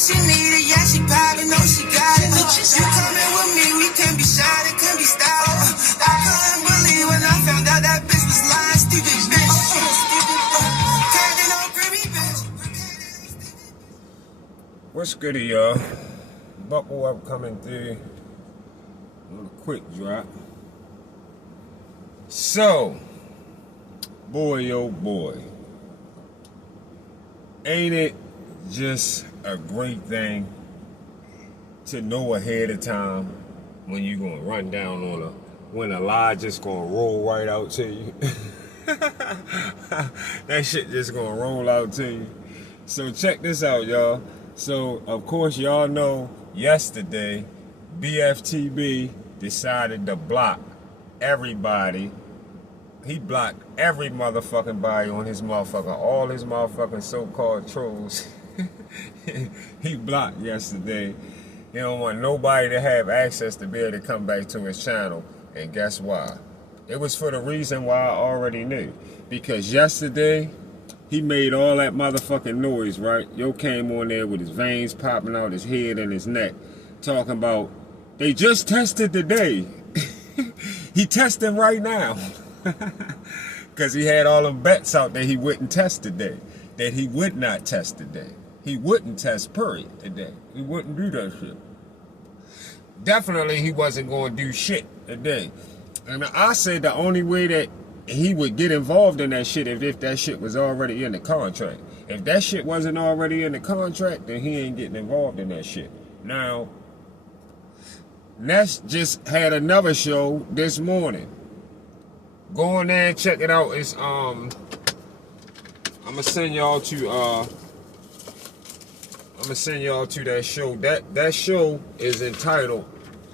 she need it, yeah, she probably know she got it. You coming with me, we can be shy, it can be styled. I couldn't believe when I found out that bitch was lying, stupid bitch. What's goody, y'all? Buckle up, coming through. A little quick drop. So, boy, oh boy, ain't it just a great thing to know ahead of time when you're gonna run down on when a lie just gonna roll right out to you? That shit just gonna roll out to you. So check this out, y'all. So of course y'all know yesterday BFTB decided to block everybody. He blocked every motherfucking body on his motherfucking, all his motherfucking so-called trolls. He blocked yesterday. He don't want nobody to have access to be able to come back to his channel. And guess why? It was for the reason why I already knew. Because yesterday, he made all that motherfucking noise, right? Yo came on there with his veins popping out his head and his neck, talking about, they just tested today. He testing right now. Because he had all them bets out that he wouldn't test today. That he would not test today. He wouldn't test period today. He wouldn't do that shit. Definitely he wasn't going to do shit today. And I said the only way that he would get involved in that shit if that shit was already in the contract. If that shit wasn't already in the contract, then he ain't getting involved in that shit. Now, Ness just had another show this morning. Go on there and check it out. It's I'm gonna send y'all to that show. That show is entitled,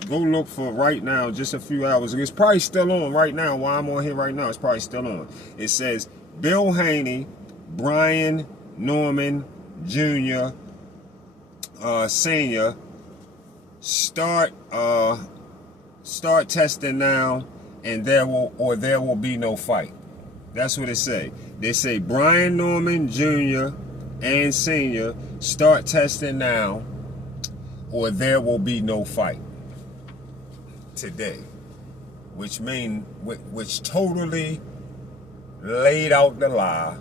go look for right now, just a few hours. It's probably still on right now. While I'm on here right now, it's probably still on. It says Bill Haney, Brian Norman Jr., Senior, start testing now, and there will be no fight. That's what it say. They say Brian Norman Jr. and Senior start testing now, or there will be no fight today. Which totally laid out the lie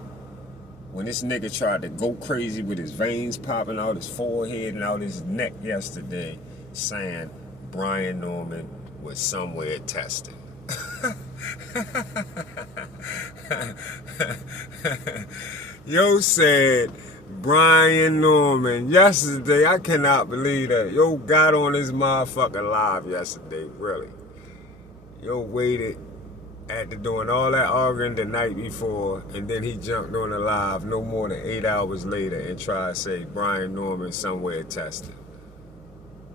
when this nigga tried to go crazy with his veins popping out his forehead and out his neck yesterday, saying Brian Norman was somewhere testing. Yo said Brian Norman yesterday. I cannot believe that. Yo got on his motherfucking live yesterday, really. Yo waited after doing all that arguing the night before, and then he jumped on the live no more than 8 hours later and tried to say Brian Norman somewhere testing.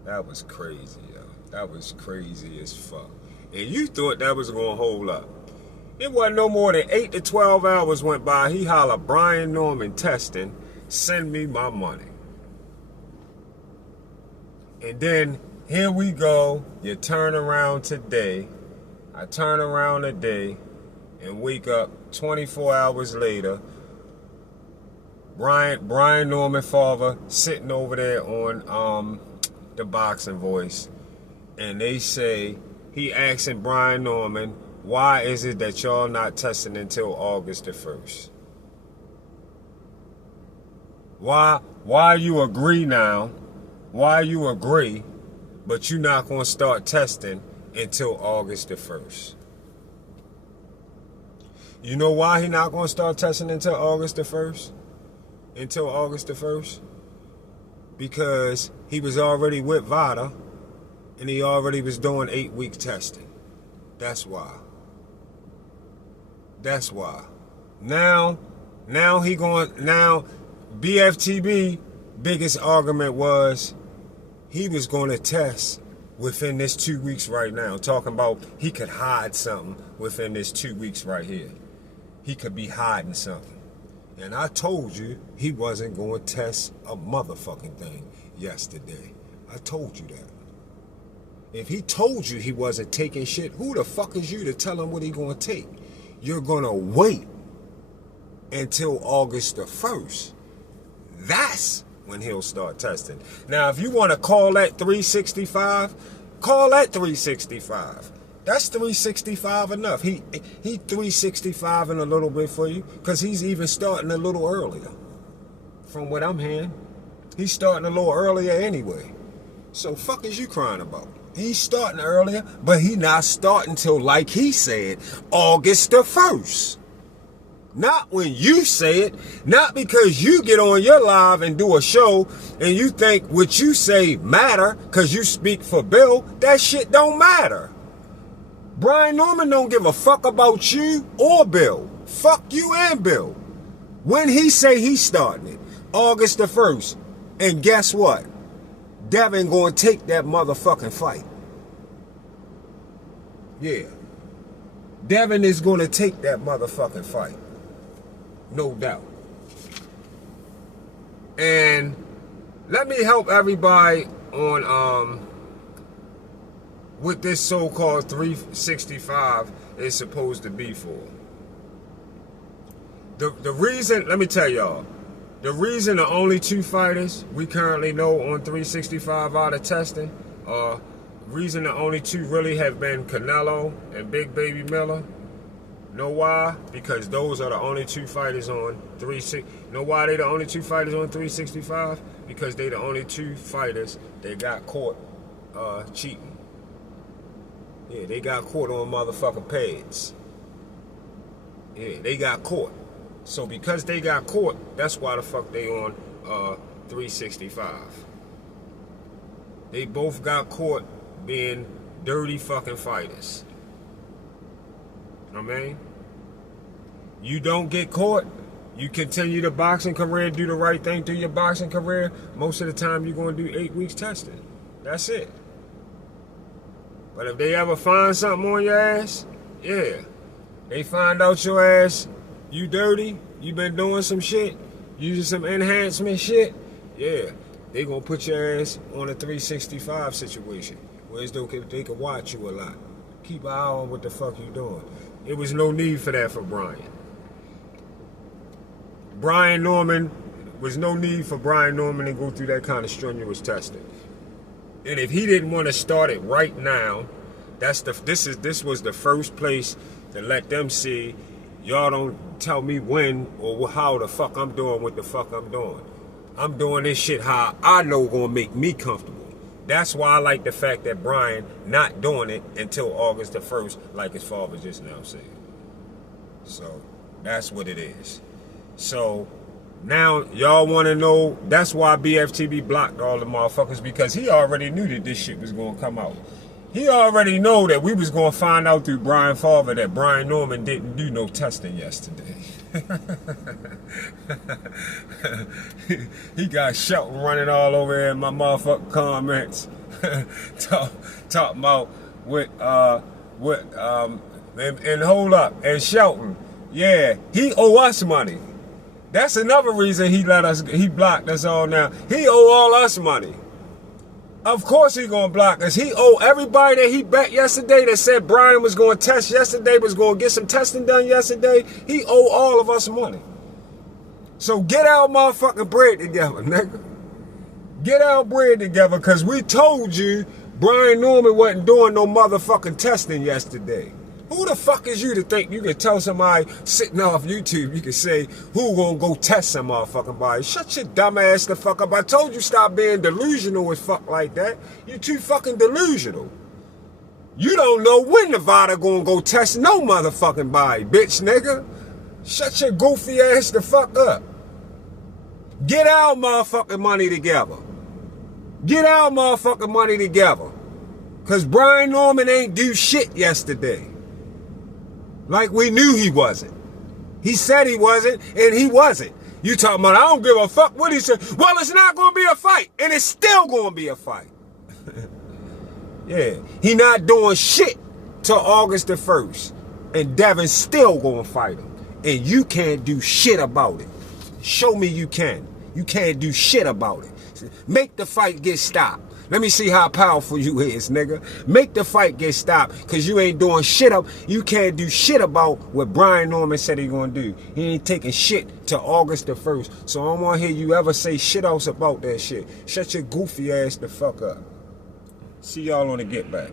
That was crazy, yo. That was crazy as fuck. And you thought that was gonna hold up. It wasn't no more than 8 to 12 hours went by. He hollered, Brian Norman testing, send me my money. And then here we go. You turn around today. I turn around today and wake up 24 hours later. Brian Norman father sitting over there on the Boxing Voice, and they say he asking Brian Norman, why is it that y'all not testing until August the 1st? Why you agree now? Why you agree, but you not gonna start testing until August the 1st? You know why he not gonna start testing until August the 1st? Until August the 1st? Because he was already with Vada, and he already was doing 8-week testing. That's why. That's why. Now BFTB biggest argument was he was going to test within this 2 weeks right now. Talking about he could hide something within this 2 weeks right here. He could be hiding something. And I told you he wasn't going to test a motherfucking thing yesterday. I told you that. If he told you he wasn't taking shit, who the fuck is you to tell him what he going to take? You're going to wait until August the 1st. That's when he'll start testing. Now, if you want to call that 365, call that 365. That's 365 enough. He 365 and a little bit for you, because he's even starting a little earlier. From what I'm hearing, he's starting a little earlier anyway. So fuck is you crying about? He's starting earlier, but he not starting till, like he said, August the 1st. Not when you say it, not because you get on your live and do a show and you think what you say matter because you speak for Bill. That shit don't matter. Brian Norman don't give a fuck about you or Bill. Fuck you and Bill. When he say he's starting it, August the 1st, and guess what? Devin gonna take that motherfucking fight. Yeah. Devin is gonna take that motherfucking fight. No doubt. And let me help everybody on what this so-called 365 is supposed to be for. The reason, let me tell y'all, the reason the only two fighters we currently know on 365 Vada Testing, reason the only two really have been Canelo and Big Baby Miller. Know why? Because those are the only two fighters on 365. Know why they the only two fighters on 365? Because they the only two fighters that got caught cheating. Yeah, they got caught on motherfucking pads. Yeah, they got caught. So because they got caught, that's why the fuck they on 365. They both got caught being dirty fucking fighters. I mean, you don't get caught, you continue the boxing career, do the right thing through your boxing career, most of the time you're going to do 8 weeks testing. That's it. But if they ever find something on your ass, yeah, they find out your ass, you dirty, you been doing some shit, using some enhancement shit, yeah, they gonna put your ass on a 365 situation, where they can watch you a lot. Keep an eye on what the fuck you doing. It was no need for that for Brian. Brian Norman, was no need for Brian Norman to go through that kind of strenuous testing. And if he didn't want to start it right now, this was the first place to let them see, y'all don't tell me when or how the fuck I'm doing what the fuck I'm doing. I'm doing this shit how I know gonna make me comfortable. That's why I like the fact that Brian not doing it until August the 1st, like his father just now said. So that's what it is. So now y'all want to know, that's why BFTB blocked all the motherfuckers, because he already knew that this shit was going to come out. He already know that we was going to find out through Brian Father that Brian Norman didn't do no testing yesterday. He got Shelton running all over here in my motherfucking comments. Talking about and hold up, and Shelton, yeah, he owe us money. That's another reason he blocked us all now. He owe all us money. Of course he gonna block us. He owe everybody that he bet yesterday that said Brian was gonna test yesterday, was gonna get some testing done yesterday. He owe all of us money. So get our motherfucking bread together, nigga. Get our bread together, because we told you Brian Norman wasn't doing no motherfucking testing yesterday. Who the fuck is you to think you can tell somebody sitting off YouTube, you can say, who gonna go test some motherfucking body? Shut your dumb ass the fuck up. I told you stop being delusional as fuck like that. You too fucking delusional. You don't know when Nevada gonna go test no motherfucking body, bitch nigga. Shut your goofy ass the fuck up. Get our motherfucking money together. Get our motherfucking money together. Cause Brian Norman ain't do shit yesterday. Like we knew he wasn't. He said he wasn't, and he wasn't. You talking about, I don't give a fuck what he said. Well, it's not going to be a fight, and it's still going to be a fight. Yeah, he not doing shit till August the 1st, and Devin's still going to fight him. And you can't do shit about it. Show me you can. You can't do shit about it. Make the fight get stopped. Let me see how powerful you is, nigga. Make the fight get stopped, because you ain't doing shit up. You can't do shit about what Brian Norman said he gonna do. He ain't taking shit till August the 1st. So I don't want to hear you ever say shit else about that shit. Shut your goofy ass the fuck up. See y'all on the Get Back.